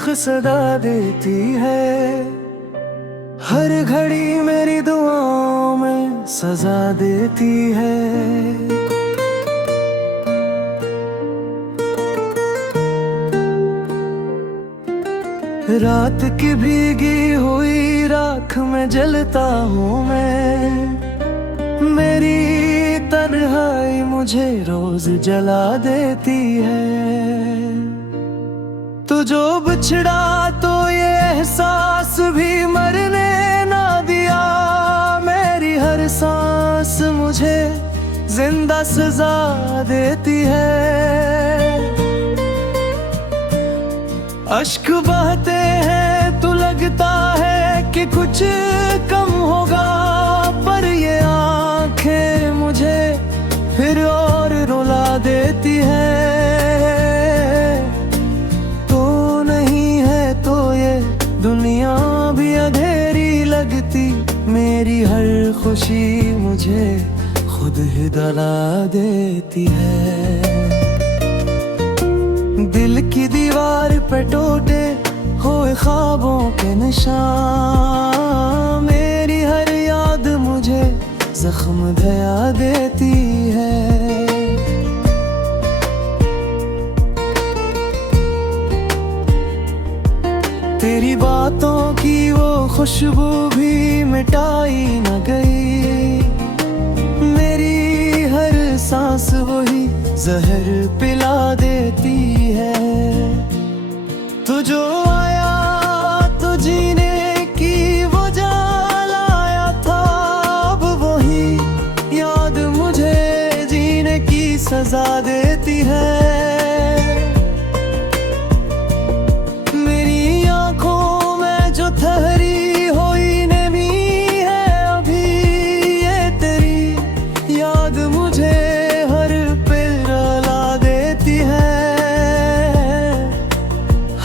एक सदा देती है, हर घड़ी मेरी दुआओं में सजा देती है। रात की भीगी हुई राख में जलता हूँ मैं, मेरी तन्हाई मुझे रोज जला देती है। तू जो बिछड़ा तो ये एहसास भी मरने ना दिया, मेरी हर सांस मुझे जिंदा सजा देती है। अश्क बहते हैं तो लगता है कि कुछ कम होगा, पर ये आंखें मुझे फिर और रुला देती है। तो नहीं है तो ये दुनिया भी अंधेरी लगती, मेरी हर खुशी मुझे खुद ही डरा देती है। दिल की दीवार पे टूटे हुए ख्वाबों के निशान, मेरी हर याद मुझे जख्म दया देती है। तेरी बातों की वो खुशबू भी मिटाई न गई, मेरी हर सांस वही जहर पिला देती है। तू जो आया तो जीने की वो जान आया था, अब वही याद मुझे जीने की सजा देती है। मेरी आंखों में जो ठहरी हुई नमी है अभी, ये तेरी याद मुझे हर पल रुला देती है।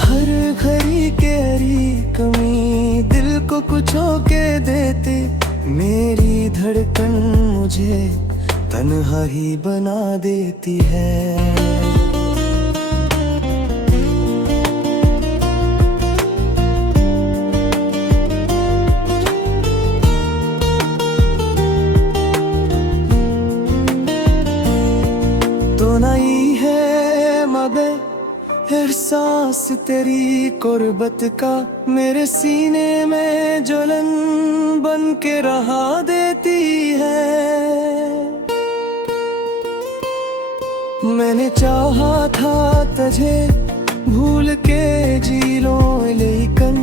हर घड़ी केरी कमी दिल को कुछ होके देती, मेरी धड़कन मुझे तन्हा ही बना देती है। तो नहीं है मबे एहसास तेरी कुर्बत का, मेरे सीने में जलन बन के रहा देती है। मैंने चाहा था तुझे भूल के जी लो, लेकिन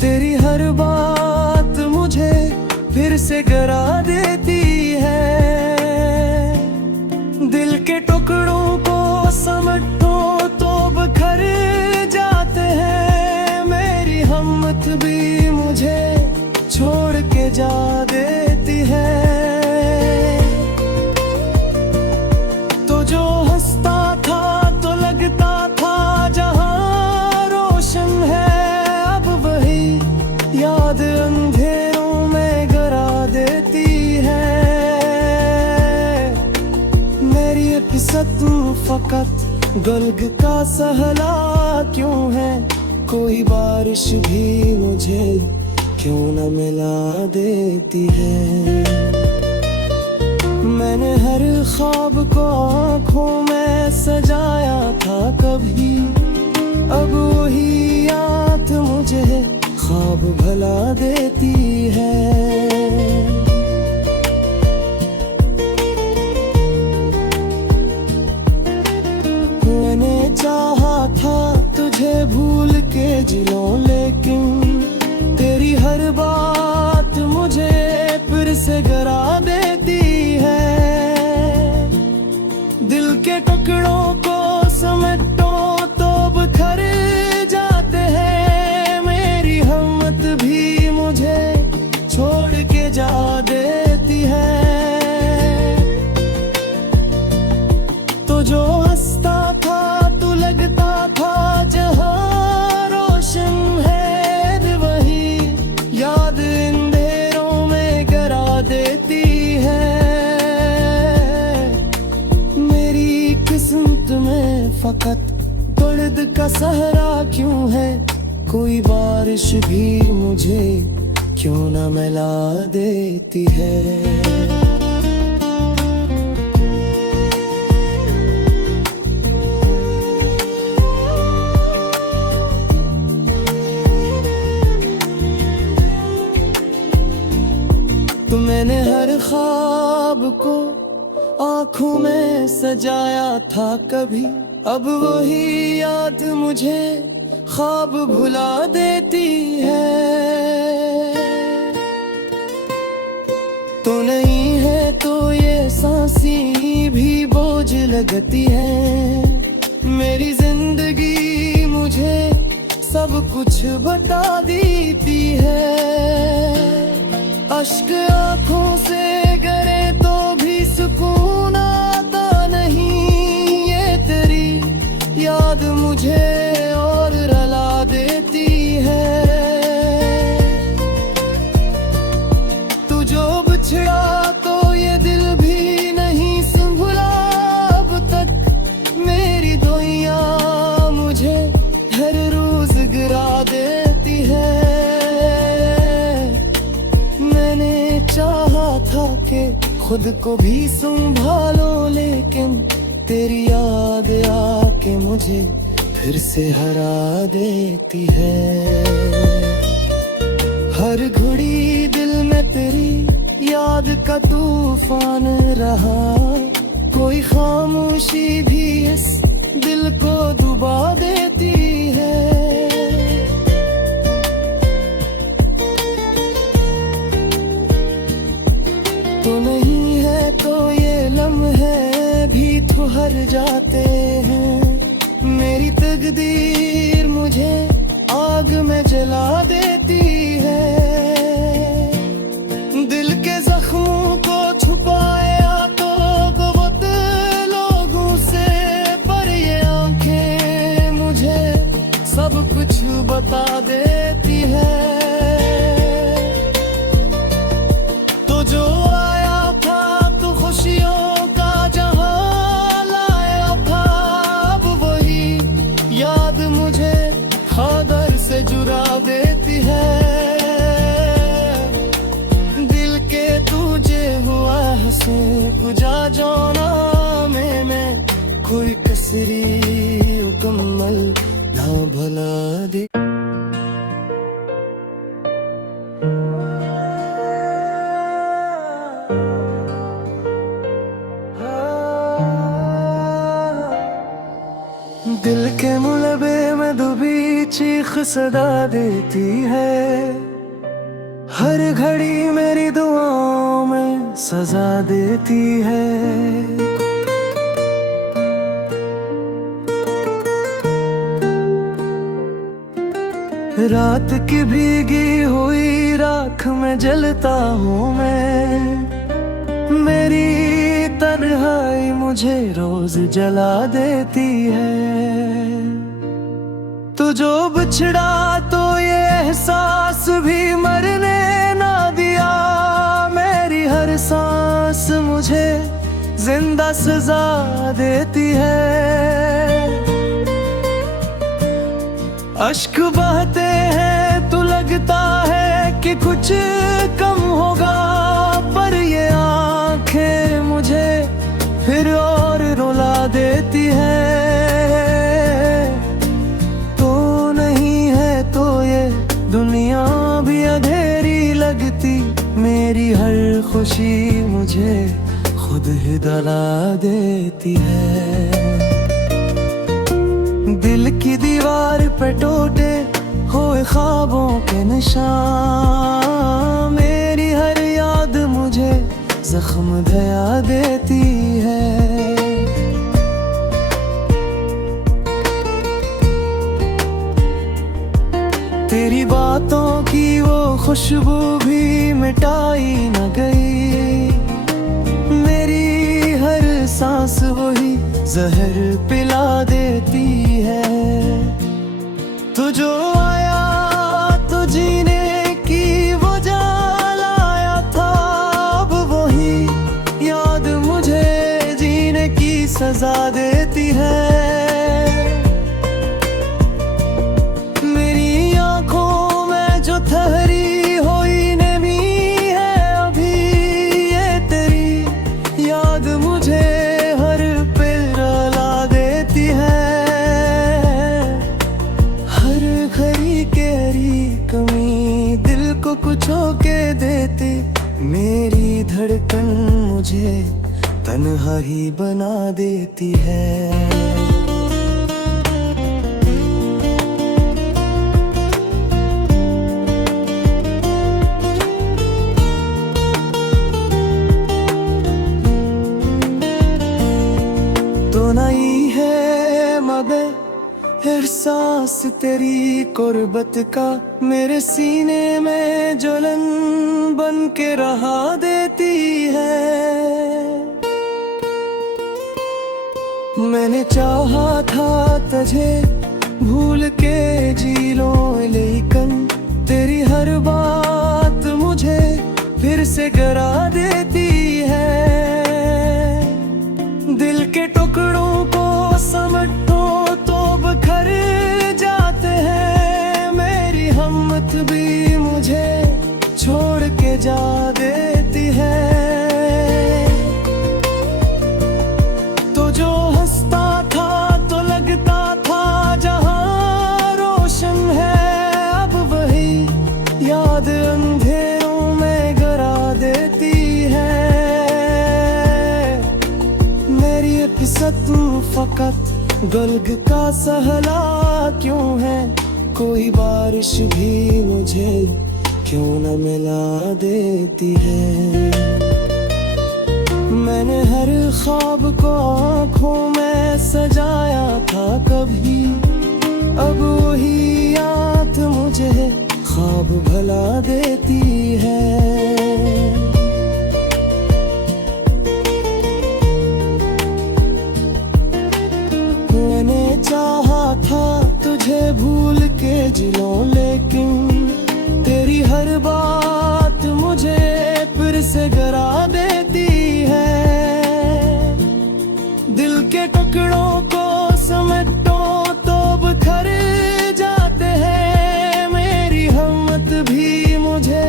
तेरी हर बात मुझे फिर से गिरा देती है। दिल के टुकड़ों को समेटो तो बिखर जाते हैं, मेरी हिम्मत भी मुझे छोड़ के जा देती है। तो जो हंसता था तो लगता था जहां रोशन है, अब वही याद अंधेरों में गिरा देती है। मेरी किस्मत फकत गल्ग का सहला क्यों है, कोई बारिश भी मुझे क्यों न मिला देती है। मैंने हर ख्वाब को आँखों में सजाया था कभी, अब वही याद मुझे ख्वाब भला देती है। मैंने चाहा था तुझे भूल के जिलो, लेकिन तेरी हर बात मुझे फिर से गिरा देती है। दिल के टुकड़ों को समेटो तो बिखर जाते हैं, मेरी हिम्मत भी मुझे छोड़ के जा देती है। तो जो हंसता था तो लगता था जहां रोशन है, वही याद अंधेरों में गिरा देती है। मेरी किस्मत में फकत दर्द का सहरा क्यों है, कोई बारिश भी मुझे क्यों न मिला देती है। तो मैंने हर ख्वाब को आँखों में सजाया था कभी, अब वही याद मुझे ख्वाब भुला देती है। तो नहीं है तो ये सांसें भी बोझ लगती है। मेरी जिंदगी मुझे सब कुछ बता देती है। अश्क आँखों से गिरे तो भी सुकून आता नहीं। ये तेरी याद मुझे और रुला देती है। तू जो बिछड़ा तो ये दिल भी नहीं संभला अब तक। मेरी दुआएं मुझे हर रोज गिरा देती है। मैंने चाहा था कि खुद को भी संभालो, लेकिन तेरी याद आके मुझे फिर से हरा देती है। हर घड़ी दिल में तेरी याद का तूफान रहा। कोई खामोशी भी इस दिल को डुबा देती है। तो नहीं है तो ये लम्हे भी ठहर जाते हैं। मेरी तकदीर मुझे आग में जला देती है। दिल के जख्मों को छुपाया तो बहुत लोगों से, पर ये आंखें मुझे सब कुछ बता देती है। तो जो आया था तो खुशियों का जहां लाया था, अब वही याद मुझे खादर से जुड़ा देती है। दिल के तुझे हुआ हंसे कुजा जोना में कोई कसरी मुकम्मल ना भला दे। दिल के मुलबे में दुबी चीख सदा देती है। हर घड़ी मेरी दुआओं में सजा देती है। रात की भीगी हुई राख में जलता हूँ मैं। मेरी तन्हाई मुझे रोज जला देती है। तू जो बिछड़ा तो ये एहसास भी मरने ना दिया। मेरी हर सांस मुझे जिंदा सजा देती है। अश्क बहते हैं तो लगता है कि कुछ कम होगा, पर ये आंखें मुझे फिर और रुला देती है। तो नहीं है तो ये दुनिया भी अंधेरी लगती। मेरी हर खुशी मुझे खुद ही दला देती है। दिल की दीवार पे टूटे हुए ख्वाबों के निशान। मेरी हर याद मुझे जख्म दया देती है। तेरी बातों की वो खुशबू भी मिटाई न गई। मेरी हर सांस वही जहर पिला देती है। तू जो आया तो जीने की वो जान लाया था, अब वही याद मुझे जीने की सजा देती है। मेरी तेरी गहरी कमी दिल को कुछ होके देती। मेरी धड़कन मुझे तन्हा ही बना देती है। तो नहीं है मगर एहसास तेरी कुर्बत का, मेरे सीने में जलन बन के रहा देती है। मैंने चाहा था तुझे भूल के जी लो, लेकिन तेरी हर बात मुझे फिर से गिरा देती है। दिल के टुकड़ों को समेटो तो बिखर जाते हैं। मेरी हिम्मत भी मुझे छोड़ के जा देती है। तो जो हंसता था तो लगता था जहां रोशन है, अब वही याद अंधेरों में गिरा देती है। मेरी किस्मत फकत गल्ग का सहला क्यों है, कोई बारिश भी मुझे क्यों न मिला देती है। मैंने हर ख्वाब को आँखों में सजाया था कभी, अब वही याद मुझे ख्वाब भुला देती है। मैंने चाहा था तुझे भूल के जिलो, लेकिन तेरी हर बात मुझे फिर से गिरा देती है। दिल के टुकड़ों को समेटो तो बिखर जाते हैं। मेरी हिम्मत भी मुझे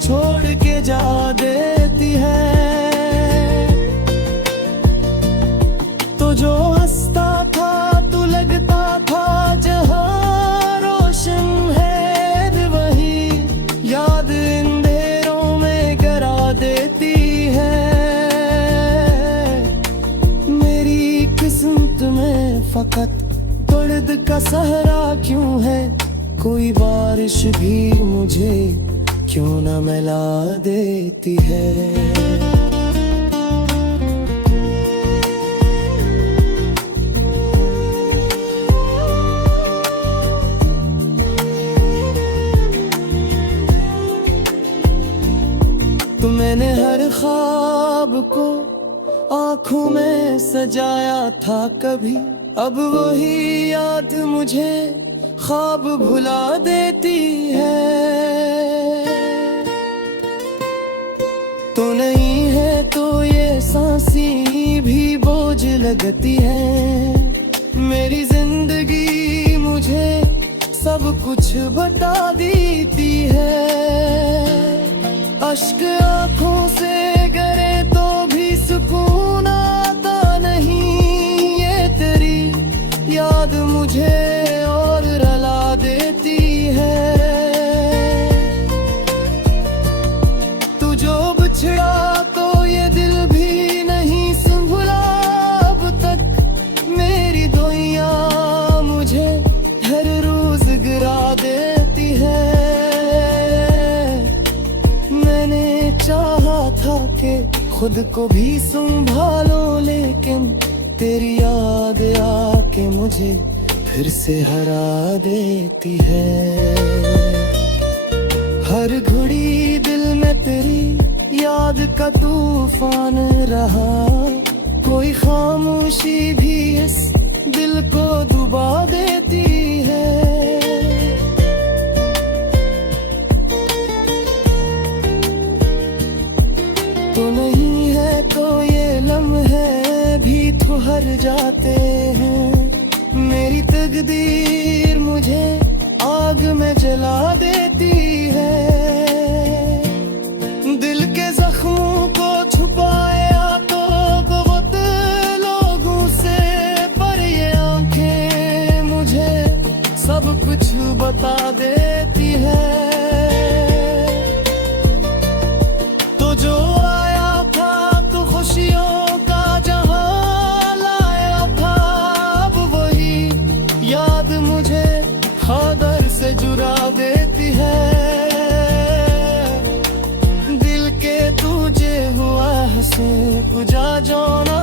छोड़ के जा देती है। तो जो हंसता था तो लगता था जहां रोशन है, वही याद अंधेरों में गिरा देती है। मेरी किस्मत में फकत दर्द का सहरा क्यों है, कोई बारिश भी मुझे क्यों न मिला देती है। तो मैंने हर ख्वाब को आँखों में सजाया था कभी, अब वही याद मुझे ख्वाब भुला देती है। तो नहीं है तो ये सांसें भी बोझ लगती है। मेरी जिंदगी मुझे सब कुछ बता देती है। अश्क आँखों से गिरे तो भी सुकून आता नहीं। ये तेरी याद मुझे और रुला देती है। तू जो बिछड़ा तो ये दिल भी नहीं संभला अब तक। मेरी दुनिया मुझे हर रोज गिरा देती है। चाहा था कि खुद को भी संभालो, लेकिन तेरी याद आके मुझे फिर से हरा देती है। हर घड़ी दिल में तेरी याद का तूफान रहा, कोई खामोशी भी इस दिल को डुबा देती है। तो नहीं है तो ये लम्हे भी ठहर जाते हैं। मेरी तकदीर मुझे आग में जला देती है। दिल के जख्मों को छुपाया तो बहुत लोगों से, पर ये आंखें मुझे सब कुछ बता देती है। तो जो आया था तो खुशियों का जहां लाया था, अब वही याद मुझे खादर से जुड़ा देती है। दिल के तुझे हुआ हसे कुजा जोना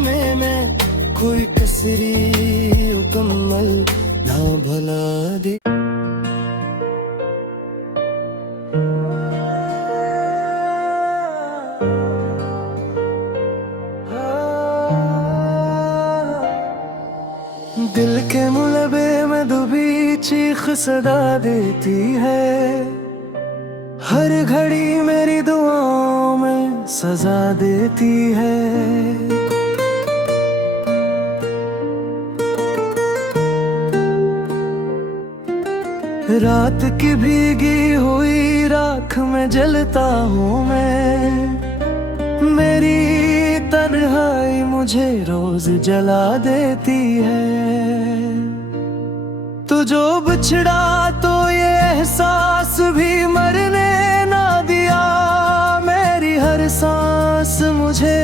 में कोई कसरी मुकम्मल ना भला दे। दिल के मुलबे में दुबी चीख सदा देती है, हर घड़ी मेरी दुआओं में सजा देती है। रात की भीगी हुई राख में जलता हूँ मैं, मेरी तन्हाई मुझे रोज जला देती है। तू जो बिछड़ा तो ये एहसास भी मरने ना दिया, मेरी हर सांस मुझे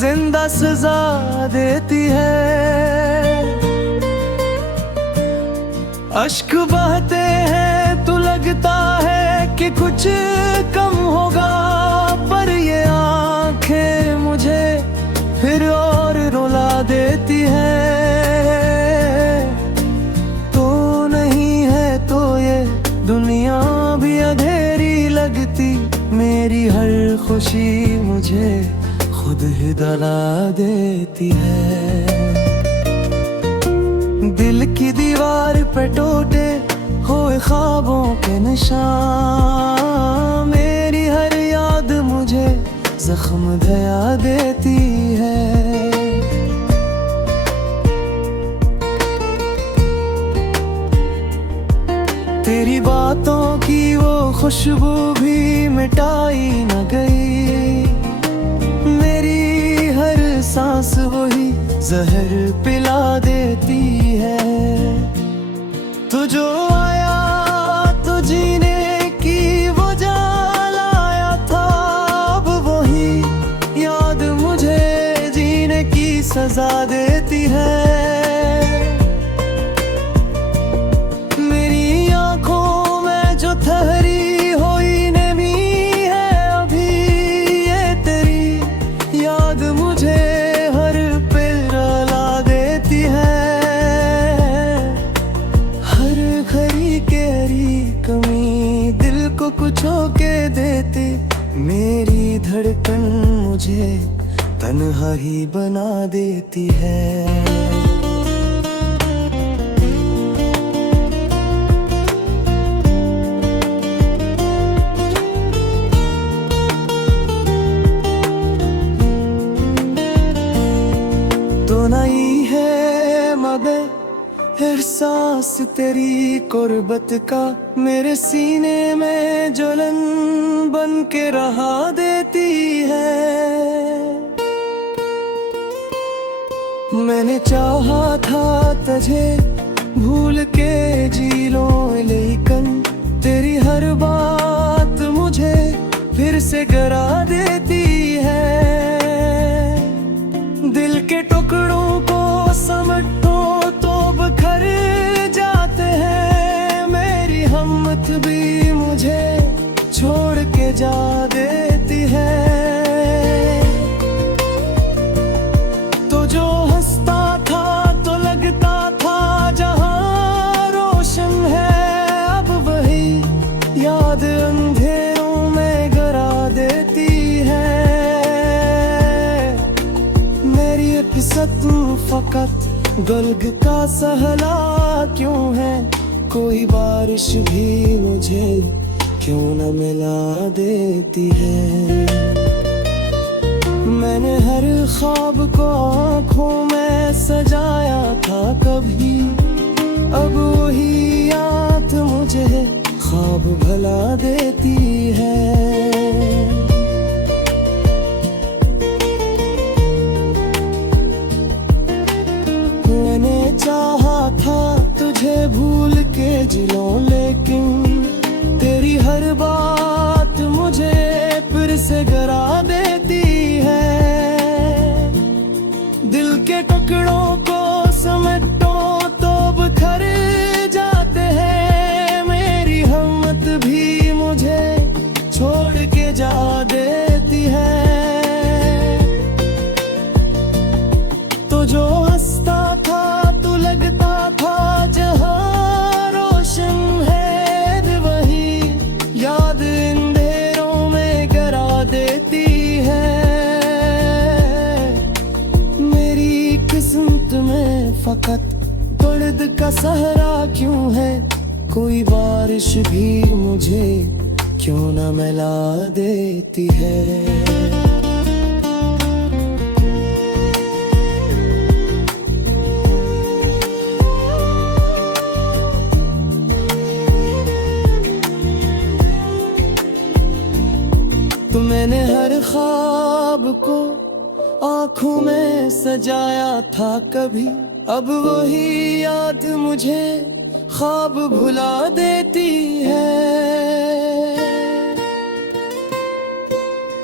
जिंदा सजा देती है। अश्क बहते हैं तो लगता है कि कुछ कम होगा, पर ये आंखें मुझे फिर और रुला देती है। तो नहीं है तो ये दुनिया भी अंधेरी लगती, मेरी हर खुशी मुझे खुद ही दला देती है। दिल की दीवार पे टूटे हुए ख्वाबों के निशान, मेरी हर याद मुझे जख्म दया देती है। तेरी बातों की वो खुशबू भी मिटाई न गई, मेरी हर सांस वही जहर पिला देती है। तू जो आया तो जीने की वो जान लाया था, अब वही याद मुझे जीने की सजा देती है। मेरी आंखों में जो ठहरी हुई नमी है अभी, ये तेरी याद मुझे कुछ के देते, मेरी धड़कन मुझे तन्हा ही बना देती है। तो नहीं है मगर एहसास तेरी कुर्बत का, मेरे सीने में जलन बन के रहा देती है। मैंने चाहा था तुझे भूल के जी लूं, लेकिन तेरी हर बात मुझे फिर से गिरा देती है। दिल के टुकड़ों को समेटो तो बिखर जाते हैं, मेरी हिम्मत भी मुझे छोड़ के जा देती है। तो जो हंसता था तो लगता था जहां रोशन है, अब वही याद अंधेरों में गिरा देती है। मेरी किस्मत फकत गल्ग का सहला क्यों है, कोई बारिश भी मुझे क्यों न मिला देती है। मैंने हर ख्वाब को आँखों में सजाया था कभी, अब वही याद मुझे ख्वाब भला देती है। मैंने चाहा था तुझे भूल के जिलो, सहरा क्यों है, कोई बारिश भी मुझे क्यों न मिला देती है। तो मैंने हर ख्वाब को आँखों में सजाया था कभी, अब वही याद मुझे ख्वाब भुला देती है।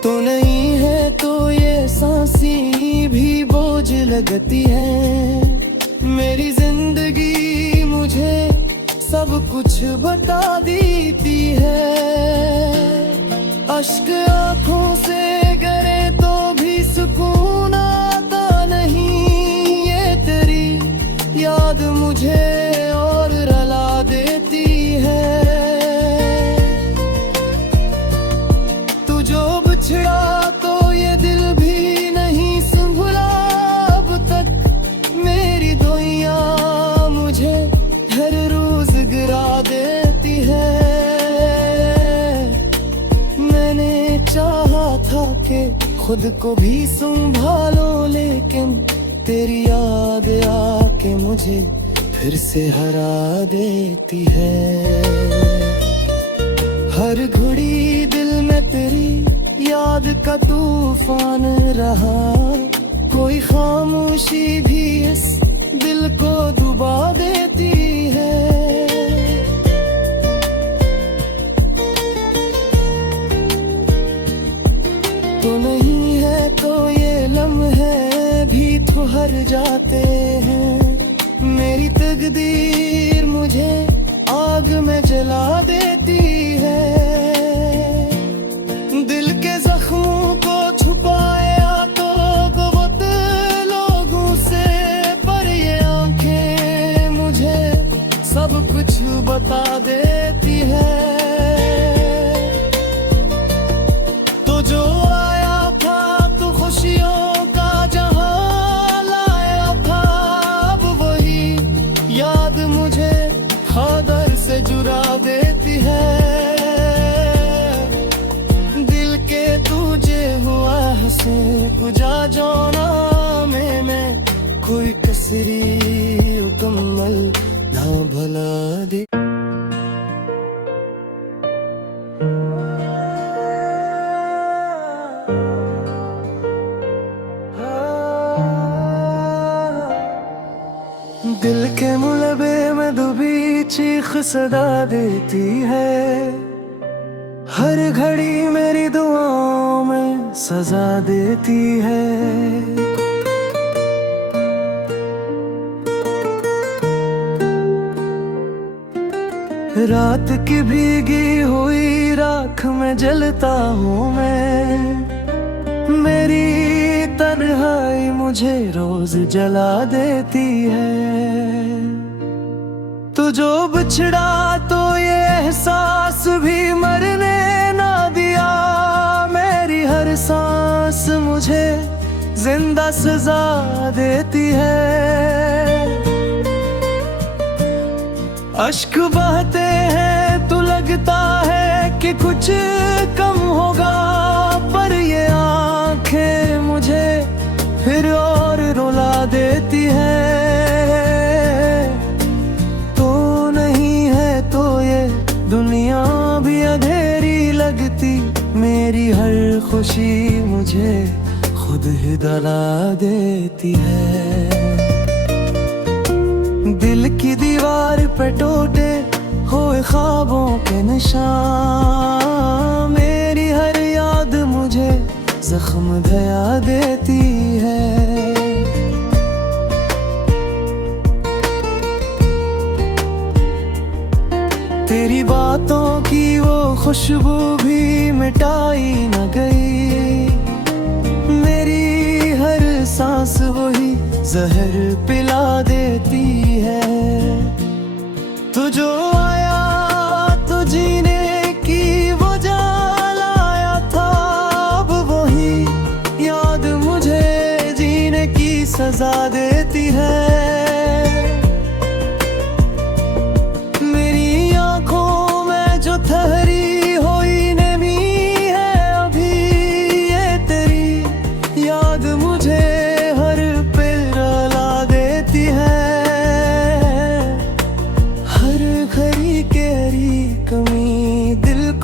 तो नहीं है तो ये सांसें भी बोझ लगती है। मेरी जिंदगी मुझे सब कुछ बता देती है। अश्क आँखों से गिरे तो भी सुकून आता नहीं, ये तेरी याद मुझे और रुला देती है। तू जो बिछड़ा तो ये दिल भी नहीं संभला अब तक, मेरी दुनिया मुझे हर रोज गिरा देती है। चाहा था कि खुद को भी संभालो, लेकिन तेरी याद आके मुझे फिर से हरा देती है। हर घड़ी दिल में तेरी याद का तूफान रहा, कोई खामोशी भी इस दिल को डुबा देती है। तो नहीं है तो ये लम्हे भी ठहर जाते हैं। मेरी तकदीर मुझे आग में जला देती है। दिल के जख्मों को छुपाया तो बहुत लोगों से, पर ये आंखें मुझे सब कुछ बता देती है। तो जो खुशियों का जहां लाया था, अब वही याद मुझे खादर से जुड़ा देती है। दिल के तुझे हुआ हंसे कुजा जोना में मैं, कोई कसरी मुकम्मल ना भला दे। दिल के मुलबे में दुबी चीख सदा देती है। हर घड़ी मेरी दुआओं में सजा देती है। रात की भीगी हुई राख में जलता हूँ मैं, मेरी तन्हाई मुझे रोज जला देती है। तू जो बिछड़ा तो ये एहसास भी मरने ना दिया, मेरी हर सांस मुझे जिंदा सजा देती है। अश्क बहते हैं तो लगता है कि कुछ कम होगा, पर ये आंखें मुझे फिर और रुला देती है। तो नहीं है तो ये दुनिया भी अंधेरी लगती, मेरी हर खुशी मुझे खुद ही डरा देती है। दिल की दीवार पे टूटे हुए ख्वाबों के निशान, मेरी हर याद मुझे जख्म दया देती है। तेरी बातों की वो खुशबू भी मिटाई न गई, मेरी हर सांस वही जहर पिला देती है। तू जो आया तो जीने की वो जान आया था, अब वही याद मुझे जीने की सजा देती है।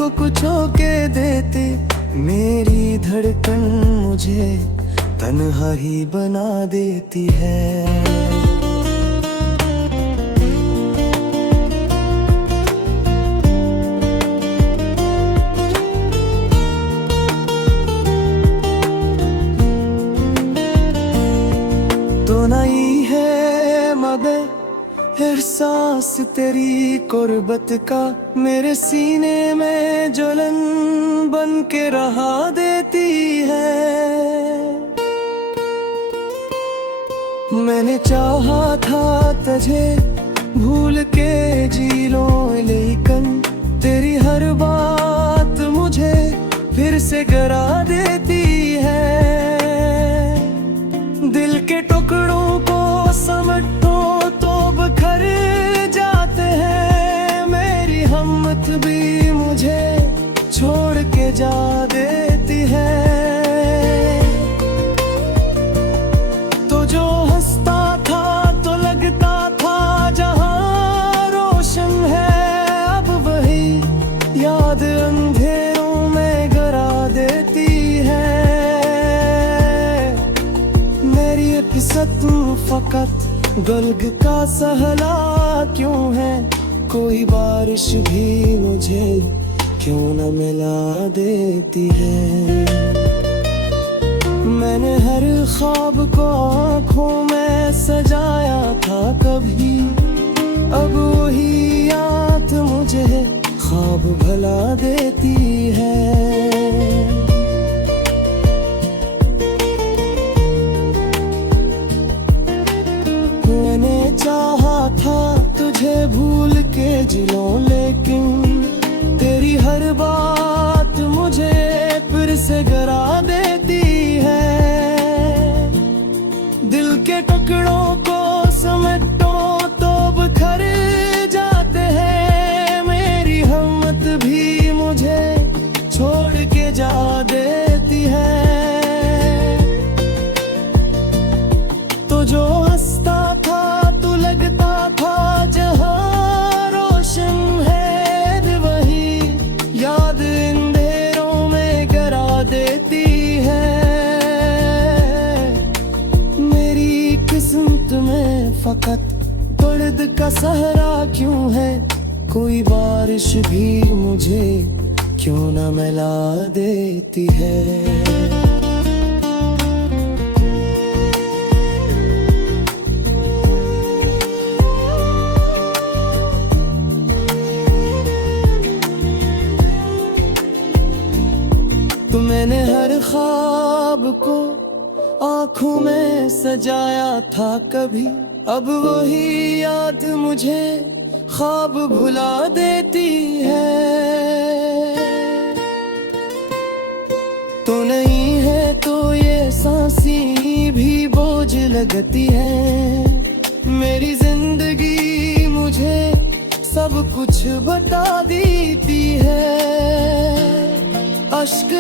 को कुछ होके देती। मेरी धड़कन मुझे तन्हा ही बना देती है। तो नहीं है मगर एहसास तेरी कुर्बत का, मेरे सीने में जलन बन के रहा देती है। मैंने चाहा था तुझे भूल के जी लो, लेकिन तेरी हर बात मुझे फिर से गिरा देती है। दिल के टुकड़ों को समेटो तो बिखर जाते हैं। मेरी हिम्मत भी मुझे छोड़ के जा देती है। तो जो हंसता था तो लगता था जहां रोशन है, अब वही याद अंधेरों में गिरा देती है। मेरी किस्मत फकत गल्ग का सहला क्यों है, कोई बारिश भी मुझे क्यों न मिला देती है। मैंने हर ख्वाब को आँखों में सजाया था कभी, अब वही याद मुझे ख्वाब भुला देती है। मैंने चाहा था तुझे भूल के जिलो, लेकिन तेरी हर बात मुझे फिर से गिरा देती है। दिल के टुकड़ों को समेटो तो बिखर जाते हैं। मेरी हिम्मत भी मुझे छोड़ के जा देती है। तो जो हंसता था तो लगता था जहां रोशन है, वही याद अंधेरों में गिरा देती है। मेरी किस्मत में फकत दर्द का सहरा क्यों है, कोई बारिश भी मुझे क्यों न मिला देती है। तो मैंने हर ख्वाब को आँखों में सजाया था कभी, अब वही याद मुझे ख्वाब भुला देती है। तो नहीं है तो ये सांसी भी बोझ लगती है। मेरी जिंदगी मुझे सब कुछ बता देती है। अश्क